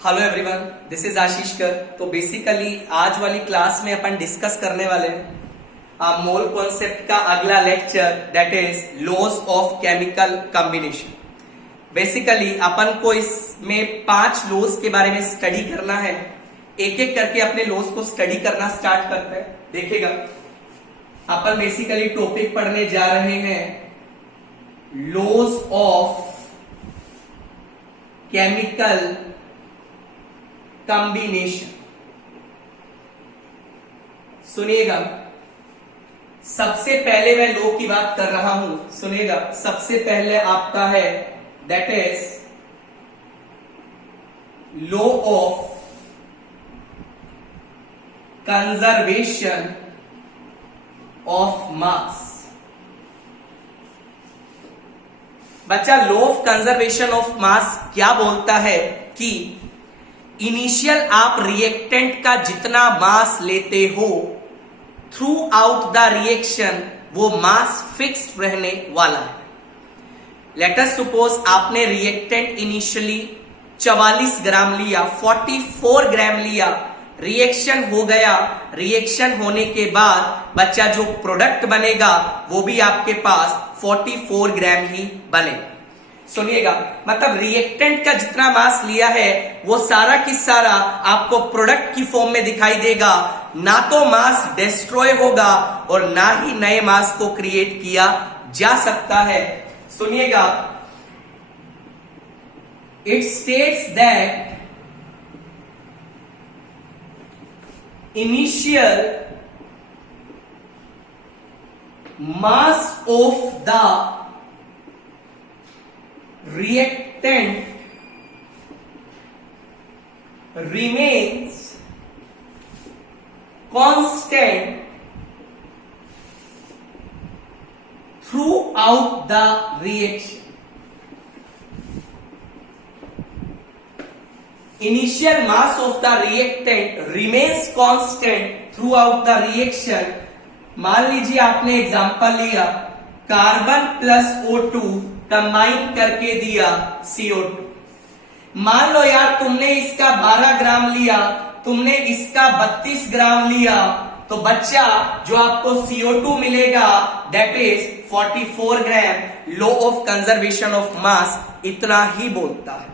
Hello everyone, this is आशीष कर। तो basically आज वाली क्लास में अपन डिस्कस करने वाले हैं मोल कॉन्सेप्ट का अगला lecture, that is laws of chemical combination. Basically अपन को इसमें 5 लॉज के बारे में स्टडी करना है। एक एक करके अपने लॉज को स्टडी करना स्टार्ट करते हैं। देखिएगा, अपन बेसिकली टॉपिक पढ़ने जा रहे हैं लॉज ऑफ केमिकल कॉम्बिनेशन। सुनिएगा, सबसे पहले मैं लॉ की बात कर रहा हूं। सुनिएगा, सबसे पहले आपका है that is law of conservation of mass. बच्चा, law of conservation of mass क्या बोलता है कि इनिशियल आप रिएक्टेंट का जितना मास लेते हो, थ्रू आउट द रिएक्शन वो मास फिक्स रहने वाला है। लेट अस सपोज आपने रिएक्टेंट इनिशियली 44 ग्राम लिया, 44 ग्राम लिया, रिएक्शन हो गया। रिएक्शन होने के बाद बच्चा जो प्रोडक्ट बनेगा वो भी आपके पास 44 ग्राम ही बनेगा। सुनिएगा, मतलब रिएक्टेंट का जितना मास लिया है वो सारा की सारा आपको प्रोडक्ट की फॉर्म में दिखाई देगा। ना तो मास डिस्ट्रॉय होगा और ना ही नए मास को क्रिएट किया जा सकता है। सुनिएगा, it states that initial mass of the reactant remains constant throughout the reaction. Initial mass of the reactant remains constant throughout the reaction. मान लीजिए आपने एग्जांपल लिया, कार्बन प्लस O2 कंबाइन करके दिया CO2। मान लो यार तुमने इसका 12 ग्राम लिया, तुमने इसका 32 ग्राम लिया, तो बच्चा जो आपको CO2 मिलेगा that is 44 gram. Law of conservation of मास इतना ही बोलता है,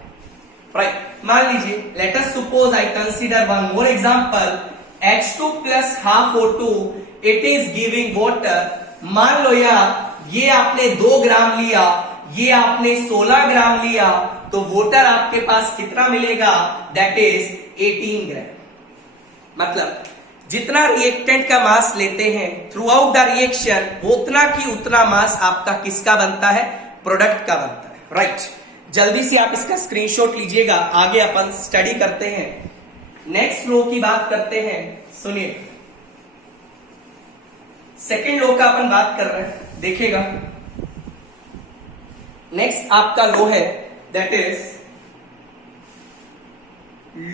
राइट। मान लीजिए, let us suppose I consider one more example, H2 plus half O2 it is giving water. मान लो यार ये आपने 2 ग्राम लिया, ये आपने 16 ग्राम लिया, तो वाटर आपके पास कितना मिलेगा दैट इज 18 ग्राम। मतलब जितना रिएक्टेंट का मास लेते हैं थ्रू आउट द रिएक्शन, उतना की उतना मास आपका किसका बनता है, प्रोडक्ट का बनता है, राइट। जल्दी से आप इसका स्क्रीनशॉट लीजिएगा, आगे अपन स्टडी करते हैं। नेक्स्ट लॉ की बात करते हैं। सुनिए, सेकेंड लॉ का अपन बात कर रहे हैं। देखिएगा, नेक्स्ट आपका लॉ है that is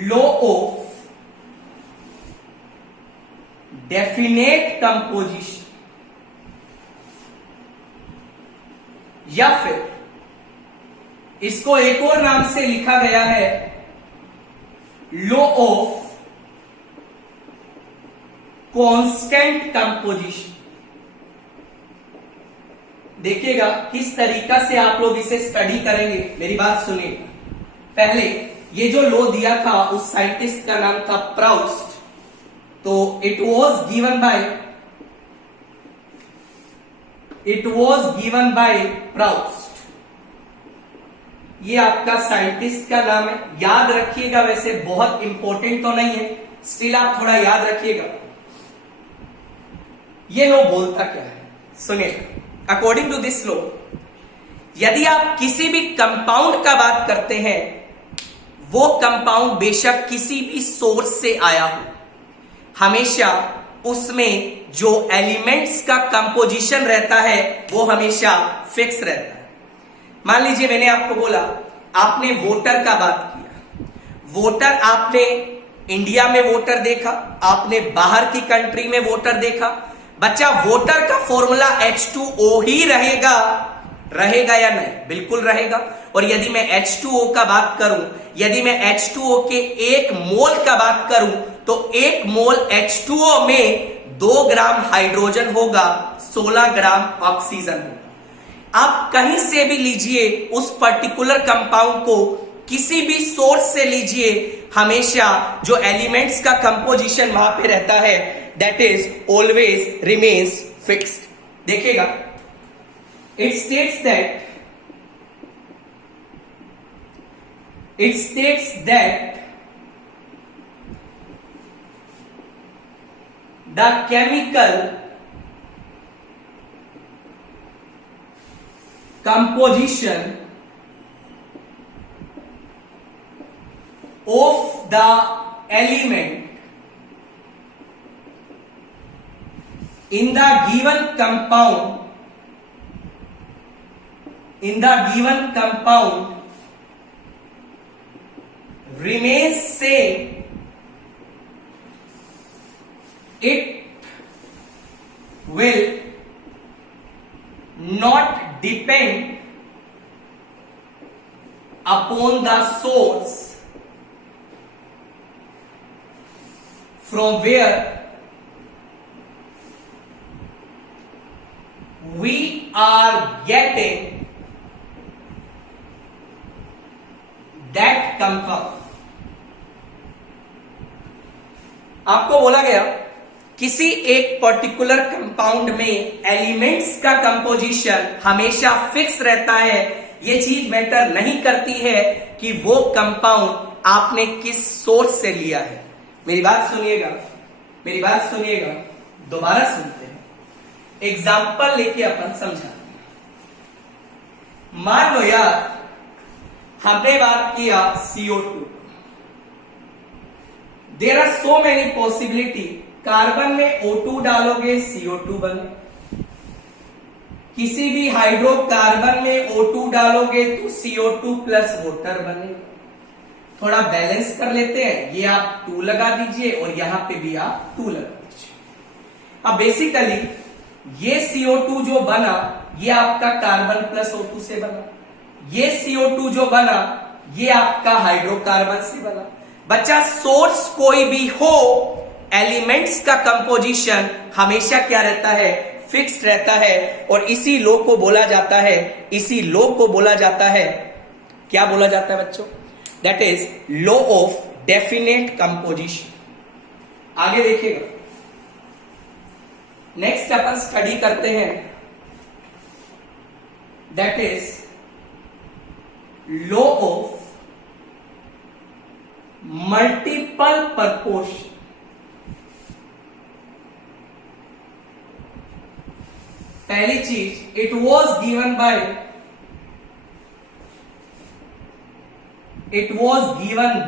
law of definite composition, या फिर इसको एक और नाम से लिखा गया है लॉ ऑफ कांस्टेंट कंपोजिशन। देखिएगा किस तरीका से आप लोग इसे स्टडी करेंगे, मेरी बात सुनिए। पहले ये जो लॉ दिया था उस साइंटिस्ट का नाम था प्राउस्ट। तो it was given by Proust. ये आपका साइंटिस्ट का नाम है, याद रखिएगा। वैसे बहुत इंपॉर्टेंट तो नहीं है, स्टिल आप थोड़ा याद रखिएगा। ये लॉ बोलता क्या है, सुनिए। अकॉर्डिंग टू दिस लॉ, यदि आप किसी भी कंपाउंड का बात करते हैं, वो कंपाउंड बेशक किसी भी सोर्स से आया हो, हमेशा उसमें जो एलिमेंट्स का कंपोजिशन रहता है वो हमेशा फिक्स रहता है। मान लीजिए मैंने आपको बोला, आपने वोटर का बात किया। वोटर आपने इंडिया में वोटर देखा, आपने बाहर की कंट्री में वोटर देखा। बच्चा, वोटर का फॉर्मूला H2O ही रहेगा, रहेगा या नहीं? बिल्कुल रहेगा। और यदि मैं H2O का बात करूं, यदि मैं H2O के 1 मोल का बात करूं, तो 1 मोल H2O में 2 ग्राम हाइड्रोजन होगा, 16 ग्राम ऑक्सीजन होगा। आप कहीं से भी लीजिए उस पर्टिकुलर कंपाउंड को, किसी भी सोर्स से लीजिए, हमेशा जो एलिमेंट्स का कंपोजिशन वहां पे रहता है, that is always remains fixed. देखिएगा, it states that the chemical composition of the element in the given compound remains same. It will not depend upon the source from where we are getting that compound. आपको बोला गया किसी एक particular compound में elements का composition हमेशा fix रहता है। ये चीज मैटर नहीं करती है कि वो कंपाउंड आपने किस सोर्स से लिया है। मेरी बात सुनिएगा, दोबारा सुनते हैं, एग्जाम्पल लेके अपन समझा। मान लो यार, हमने बात किया CO2। There are so many possibility. Carbon में O2 डालोगे CO2 बने, किसी भी हाइड्रोकार्बन में O2 डालोगे तो CO2 प्लस वाटर बने। थोड़ा बैलेंस कर लेते हैं, ये आप 2 लगा दीजिए और यहां पे भी आप 2 लगा दीजिए। अब बेसिकली ये CO2 जो बना, ये आपका कार्बन प्लस O2 से बना। ये CO2 जो बना, ये आपका हाइड्रोकार्बन से बना। बच्चा, सोर्स कोई भी हो, एलिमेंट्स का कंपोजिशन हमेशा क्या रहता है? फिक्स्ड रहता है। और इसी लॉ को बोला जाता है, क्या बोला जाता है बच्चों? That is law of definite composition. आगे देखिएगा, नेक्स्ट अपन स्टडी करते हैं, that is law of multiple proportion. पहली चीज, it was given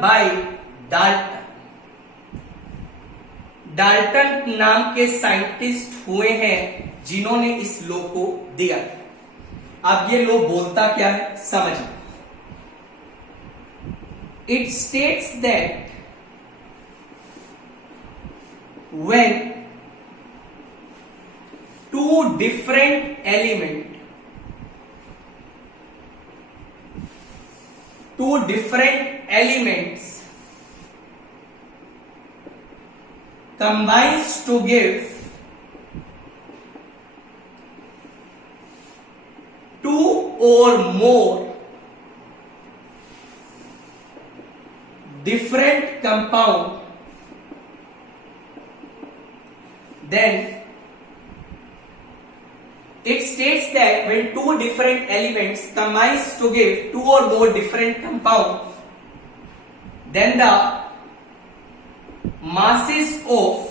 by Dalton. Dalton नाम के साइंटिस्ट हुए हैं जिन्होंने इस लॉ को दिया। अब ये लॉ बोलता क्या है समझिए। It states that when two different elements combines to give two or more different compound, then it states that when two different elements combines to give two or more different compound, then the masses of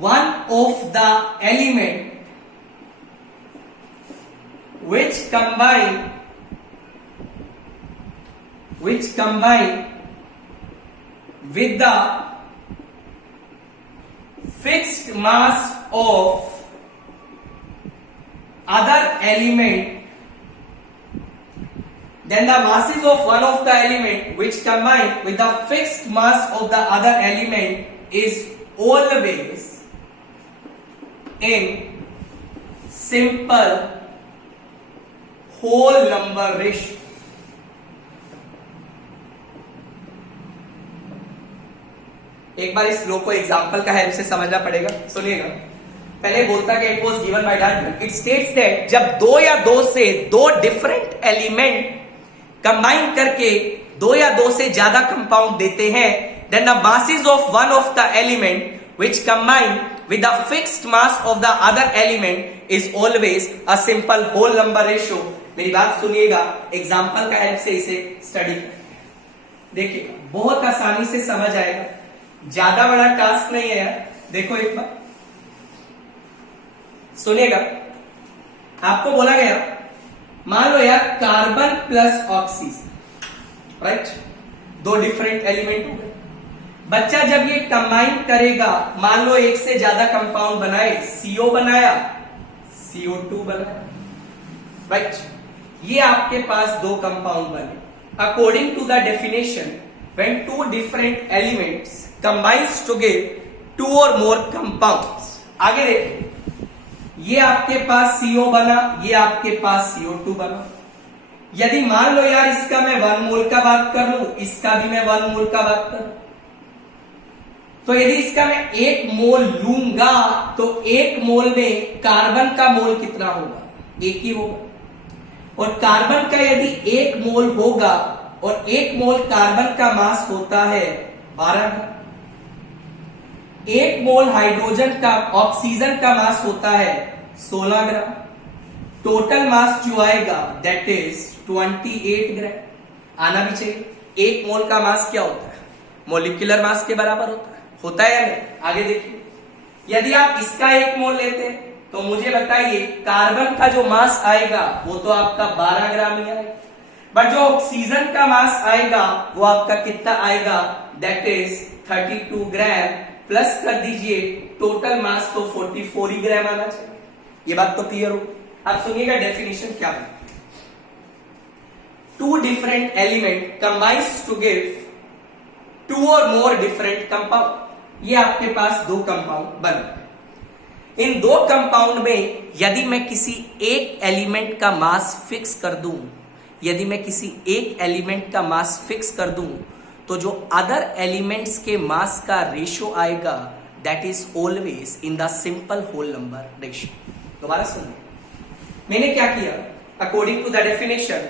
one of the element which combine with the fixed mass of other element, then the masses of one of the element which combine with the fixed mass of the other element is always in simple whole number ratio. एक बार इस लो को example का help से समझना पड़ेगा, सुनिएगा। पहले बोलता कि it was given by Dalton, it states that जब दो या दो से दो डिफरेंट एलिमेंट कंबाइन करके दो या दो से ज्यादा कंपाउंड देते हैं, then the masses of one of the element which combine with the fixed mass of the other element is always a simple whole number ratio। मेरी बात सुनिएगा, एग्जांपल का हेल्प से इसे स्टडी देखिएगा, बहुत आसानी से समझ आएगा, ज्यादा बड़ा टास्क नहीं है यार। देखो एक बार सुनिएगा, आपको बोला गया मान लो यार कार्बन प्लस ऑक्सीजन, राइट, दो डिफरेंट एलिमेंट हो गए। बच्चा जब ये कंबाइन करेगा, मान लो एक से ज्यादा कंपाउंड बनाए, CO बनाया, CO2 बनाया, राइट, ये आपके पास दो कंपाउंड बने। According to the definition, when two different elements combines to give two or more compounds. आगे देखिए, ये आपके पास CO बना, ये आपके पास CO2 बना। यदि मान लो यार इसका मैं 1 मोल का बात कर लूं, इसका भी मैं 1 मोल का बात करूं, तो यदि इसका मैं 1 मोल लूंगा तो 1 मोल में कार्बन का मोल कितना होगा? 1 ही होगा। और कार्बन का यदि 1 मोल होगा और 1 मोल कार्बन का मास होता है 12 ग्राम, 1 मोल हाइड्रोजन का ऑक्सीजन का मास होता है 16 ग्राम। टोटल मास जो आएगा दैट इज 28 ग्राम आना भी चाहिए। 1 मोल का मास क्या होता है? मोलिकुलर मास के बराबर होता है या नहीं? आगे देखिए, यदि आप इसका 1 मोल लेते हैं तो मुझे बताइए कार्बन का जो मास आएगा वो तो आपका 12 ग्राम ही आएगा, बट जो ऑक्सीजन का मास आएगा वो आपका कितना आएगा? That is 32 gram. प्लस कर दीजिए टोटल मास तो 44 ही ग्राम आना चाहिए। ये बात तो क्लियर हो? अब सुनिएगा डेफिनेशन क्या है। Two different element combines to give two or more different compound. ये आपके पास दो कंपाउंड बन गए। इन दो कंपाउंड में यदि मैं किसी एक एलिमेंट का मास फिक्स कर दूं, यदि मैं किसी एक एलिमेंट का मास फिक्स कर दूं, तो जो अदर एलिमेंट्स के मास का रेशियो आएगा that is always in the simple whole number ratio. दोबारा सुनिए, मैंने क्या किया? According to the definition,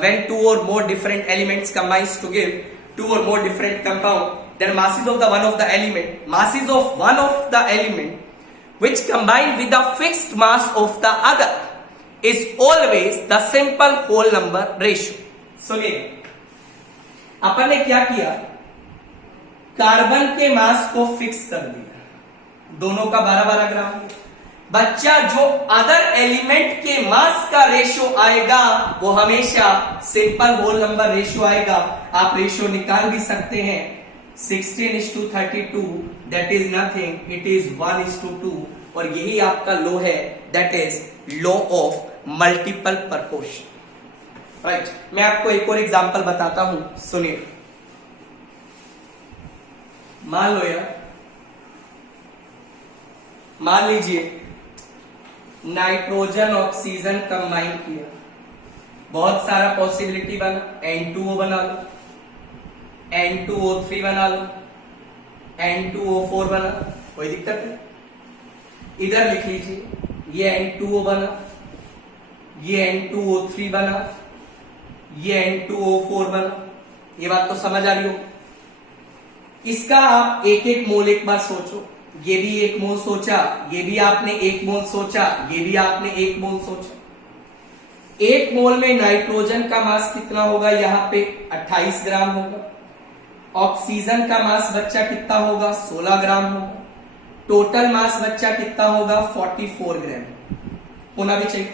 when two or more different elements combines to give two or more different compound, then masses of one of the element which combine with the fixed mass of the other is always the simple whole number ratio। सुनिए, अपन ने क्या किया? Carbon के मास को fix कर दिया, दोनों का 12-12 ग्राम। बच्चा जो अदर एलिमेंट के मास का रेशियो आएगा वो हमेशा सिंपल होल नंबर रेशियो आएगा। आप रेशियो निकाल भी सकते हैं, 16:32, that is nothing, it is 1:2। और यही आपका लो है, that is law of multiple proportion, right. मैं आपको एक और एग्जांपल बताता हूं, सुनिए। मान लो यार, मान लीजिए नाइट्रोजन ऑक्सीजन कंबाइन किया, बहुत सारा पॉसिबिलिटी बना, N2O बना लो, N2O3 बना लो, N2O4 बना, कोई दिक्कत नहीं। इधर लिख लीजिए, ये N2O बना, ये N2O3 बना, ये N2O4 बना। ये बात तो समझ आ रही हो? इसका आप एक एक मोल एक बार सोचो। ये भी 1 मोल सोचा, ये भी आपने 1 मोल सोचा, ये भी आपने 1 मोल सोचा। 1 मोल में नाइट्रोजन का मास कितना होगा? यहाँ पे 28 ग्राम होगा। ऑक्सीजन का मास बच्चा कितना होगा? 16 ग्राम होगा। टोटल मास बच्चा कितना होगा? 44 ग्राम होना भी चाहिए।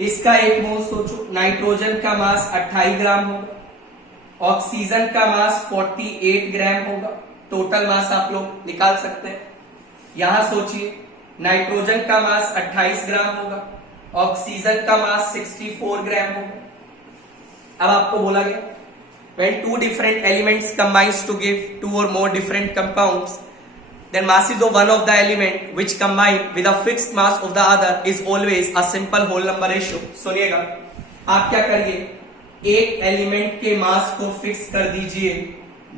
इसका 1 मोल सोचो, नाइट्रोजन का मास 28 ग्राम होगा, ऑक्सीजन का मास 48 ग्राम होगा। टोटल मास आप लोग निकाल सकते हैं। यहां सोचिए, नाइट्रोजन का मास 28 ग्राम होगा, ऑक्सीजन का मास 64 ग्राम होगा। अब आपको बोला गया when two different elements combines to give two or more different compounds, then masses of one of the element which combine with a fixed mass of the other is always a simple whole number ratio। सुनिएगा, आप क्या करिए, एक element के मास को fix कर दीजिए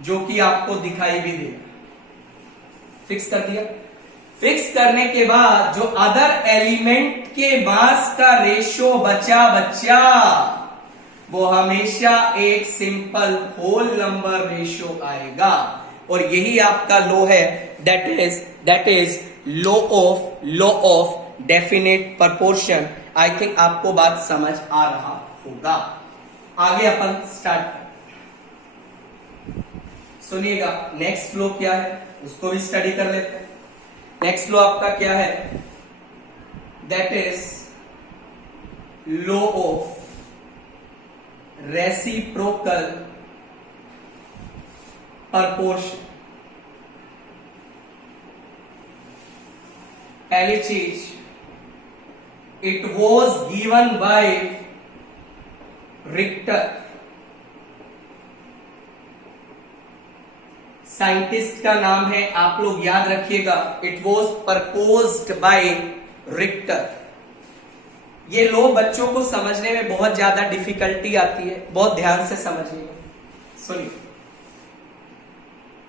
जो कि आपको दिखाई भी देगा। फिक्स कर दिया। फिक्स करने के बाद जो अदर एलिमेंट के मास का रेशियो बचा वो हमेशा एक सिंपल होल नंबर रेशियो आएगा, और यही आपका लो है, that is law of definite proportion. I think आपको बात समझ आ रहा होगा। आगे अपन स्टार्ट सुनिएगा। नेक्स्ट लॉ क्या है उसको भी स्टडी कर लेते हैं। नेक्स्ट लॉ आपका क्या है, that is law of reciprocal proportion. पहली चीज, it was given by Richter. Scientist का नाम है, आप लोग याद रखिएगा, it was proposed by Richter. ये लो बच्चों को समझने में बहुत ज्यादा डिफिकल्टी आती है, बहुत ध्यान से समझिएगा। सुनिए,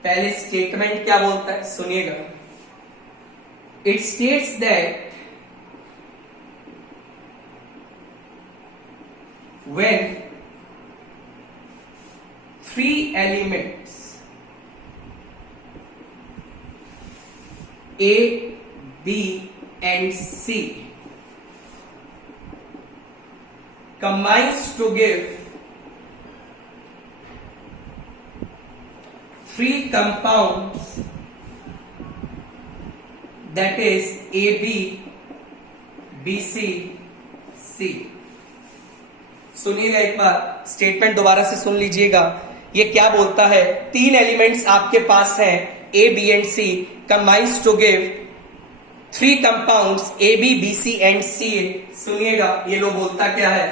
पहले स्टेटमेंट क्या बोलता है सुनिएगा। It states that when 3 elements A, B and C combines to give 3 compounds, that is AB, BC, C। सुनिएगा एक बार, स्टेटमेंट दोबारा से सुन लीजिएगा। ये क्या बोलता है, 3 एलिमेंट्स आपके पास हैं A, B and C combines to give 3 compounds A, B, B, C and C। सुनिएगा ये लोग बोलता क्या है,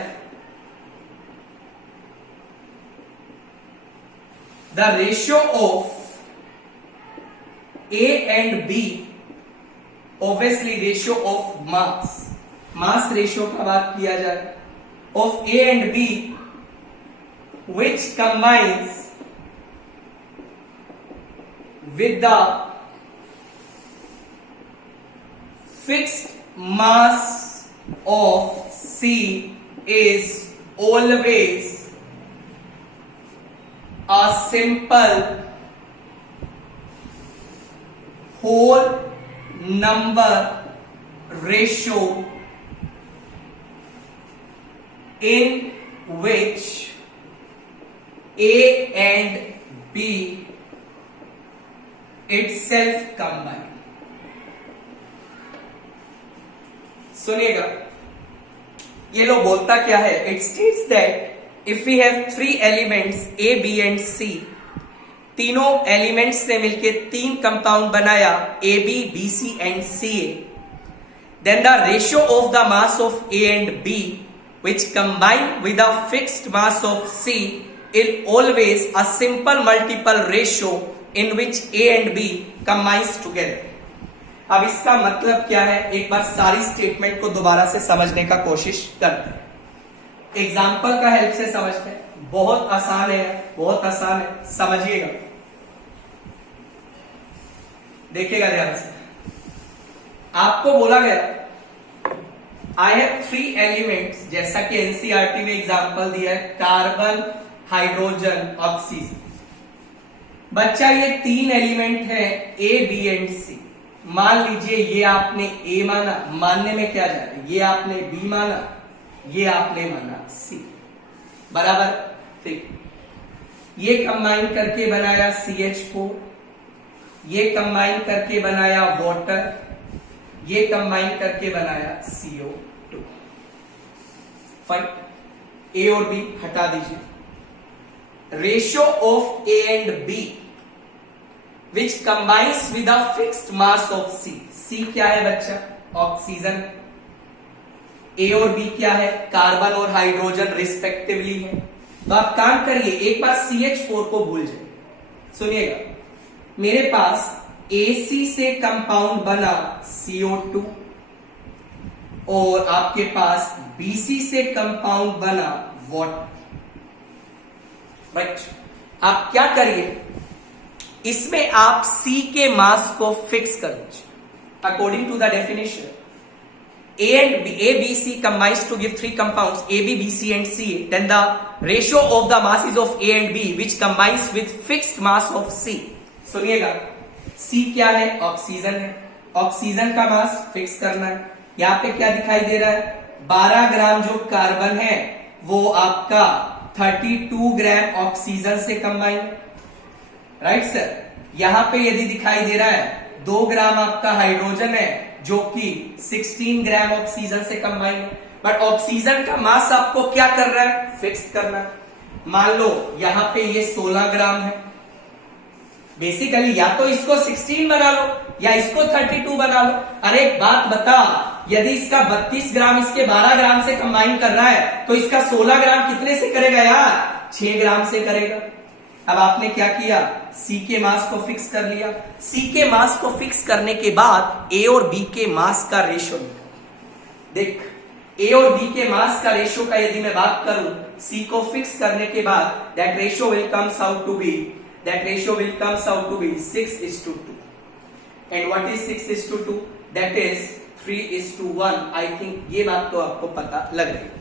the ratio of A and B, obviously ratio of mass ratio का बात किया जाए, of A and B which combines with the fixed mass of C is always a simple whole number ratio in which A and B itself combine। सुनिएगा, ये लोग बोलता क्या है, it states that if we have 3 elements A, B and C, तीनों elements से मिलके 3 compound बनाया A, B, B, C and C, then the ratio of the mass of A and B which combine with the fixed mass of C is always a simple multiple ratio in which A and B combines together। अब इसका मतलब क्या है, एक बार सारी statement को दोबारा से समझने का कोशिश करते हैं। एग्जाम्पल का हेल्प से समझते हैं, बहुत आसान है, बहुत आसान है, समझिएगा, देखिएगा ध्यान से। आपको बोला गया आई हैव 3 एलिमेंट्स, जैसा कि एनसीईआरटी में एग्जाम्पल दिया है, कार्बन, हाइड्रोजन, ऑक्सीजन। बच्चा ये 3 एलिमेंट है A, B एंड C। मान लीजिए ये आपने A माना, मानने में क्या जा रहा है, ये आपने B माना, ये आपने माना C, बराबर। ठीक, ये कंबाइन करके बनाया CH4, ये कंबाइन करके बनाया वाटर, ये कंबाइन करके बनाया CO2। फाइन, A और B हटा दीजिए। Ratio of A and B which combines with a fixed mass of C। C क्या है बच्चा, ऑक्सीजन। A और B क्या है, कार्बन और हाइड्रोजन रिस्पेक्टिवली है। तो आप काम करिए, एक बार CH4 को भूल जाइए। सुनिएगा, मेरे पास AC से कंपाउंड बना CO2 और आपके पास BC से कंपाउंड बना वाटर। राइट, आप क्या करिए, इसमें आप C के मास को फिक्स कर दीजिए according to the definition. A, B, C combines to give three compounds A, B, B, C and C. Then the ratio of the masses of A and B which combines with fixed mass of C. सुनिएगा, C क्या है? Oxygen है। Oxygen का mass fix करना है। यहाँ पे क्या दिखाई दे रहा है? 12 ग्राम जो कार्बन है वो आपका 32 ग्राम ऑक्सीजन से कंबाइन है। राइट सर, यहां पे यदि दिखाई दे रहा है 2 ग्राम आपका हाइड्रोजन है जो कि 16 ग्राम ऑक्सीजन से कंबाइन है। बट ऑक्सीजन का मास आपको क्या कर रहा है? फिक्स करना है। मान लो यहां पे ये 16 ग्राम है, बेसिकली या तो इसको 16 बना लो या इसको 32 बना लो। अरे एक बात बता, यदि इसका 32 ग्राम इसके 12 ग्राम से कंबाइन कर रहा है तो इसका 16 ग्राम कितने से करेगा यार? 6 ग्राम से करेगा। अब आपने क्या किया? C के मास को फिक्स कर लिया। C के मास को फिक्स करने के बाद A और B के मास का रेशो देख, A और B के मास का रेशो का यदि मैं बात करूं, C को फिक्स करने के बाद that ratio will comes out to be 6:2 and what is 6:2? That is 3:1। I think ये बात तो आपको पता लग रही है।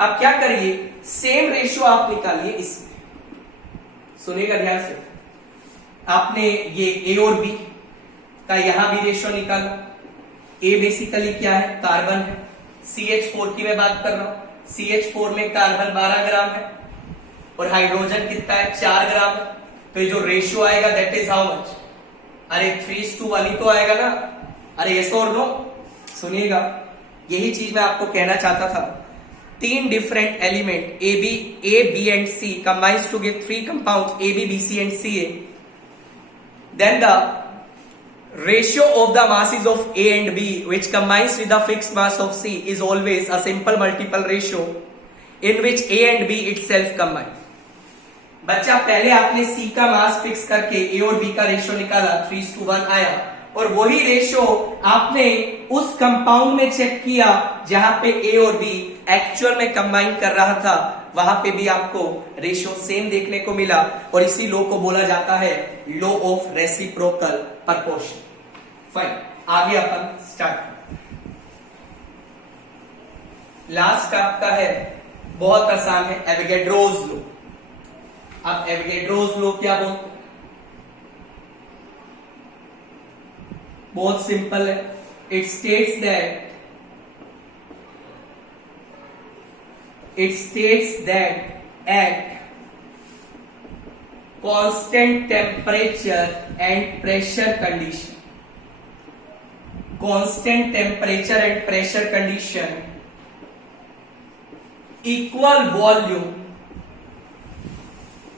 अब क्या करिए, सेम रेशो आप निकालिए इसमें। सुनिएगा ध्यान से, आपने ये A और B का यहां भी रेशो निकाला। A बेसिकली क्या है? कार्बन है। CH4 की मैं बात कर रहा हूं। CH4 में कार्बन 12 ग्राम है और हाइड्रोजन कितना है? 4 ग्राम है। तो ये जो रेशियो आएगा दैट इज हाउ मच? अरे 3:1 ही तो आएगा ना। अरे यस और नो? सुनिएगा, यही चीज मैं आपको कहना चाहता था। 3 different element A, B and C combines to give 3 compounds A, B, B, C and Ca. Then the ratio of the masses of A and B which combines with the fixed mass of C is always a simple multiple ratio in which A and B itself combine. बच्चा पहले आपने C का mass fix करके A और B का ratio निकाला, 3:1 आया, और वही रेशियो आपने उस कंपाउंड में चेक किया जहां पे A और B एक्चुअल में कंबाइन कर रहा था, वहां पे भी आपको रेशियो सेम देखने को मिला। और इसी लॉ को बोला जाता है law of reciprocal proportion. Fine, आगे अपन स्टार्ट। लास्ट आपका है, बहुत आसान है, एवोगैड्रोस लॉ। अब एवोगैड्रोस लॉ क्या बोलते हैं? बहुत सिंपल है। It states that at constant temperature and pressure condition, equal volume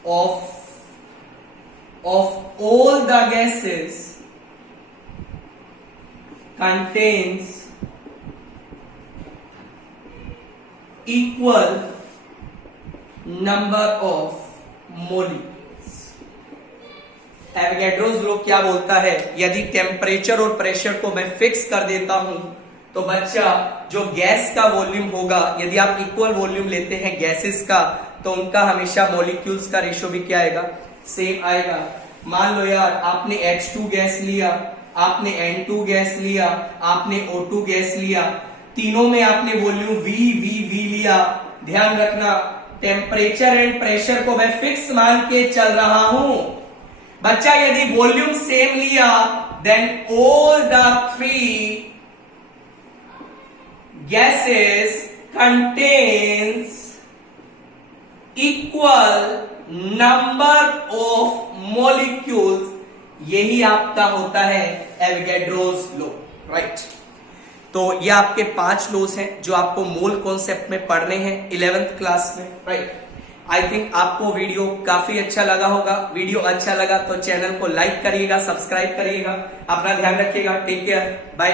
of all the gases contains equal number of molecules। Avogadro's law क्या बोलता है? यदि टेम्परेचर और प्रेशर को मैं फिक्स कर देता हूं तो बच्चा जो गैस का वॉल्यूम होगा, यदि आप इक्वल वॉल्यूम लेते हैं गैसेस का, तो उनका हमेशा मॉलिक्यूल्स का रेशियो भी क्या आएगा? सेम आएगा। मान लो यार आपने H2 गैस लिया, आपने N2 गैस लिया, आपने O2 गैस लिया, तीनों में आपने वॉल्यूम V लिया। ध्यान रखना, टेम्परेचर एंड प्रेशर को मैं फिक्स मान के चल रहा हूं। बच्चा यदि वॉल्यूम सेम लिया then all the 3 gases contains equal number of molecules। यही आपका होता है एवोगैड्रोस लॉ। राइट, तो ये आपके 5 लॉज हैं जो आपको मोल कॉन्सेप्ट में पढ़ने हैं 11th क्लास में। राइट, आई थिंक आपको वीडियो काफी अच्छा लगा होगा। वीडियो अच्छा लगा तो चैनल को लाइक करिएगा, सब्सक्राइब करिएगा। अपना ध्यान रखिएगा। Take care, bye.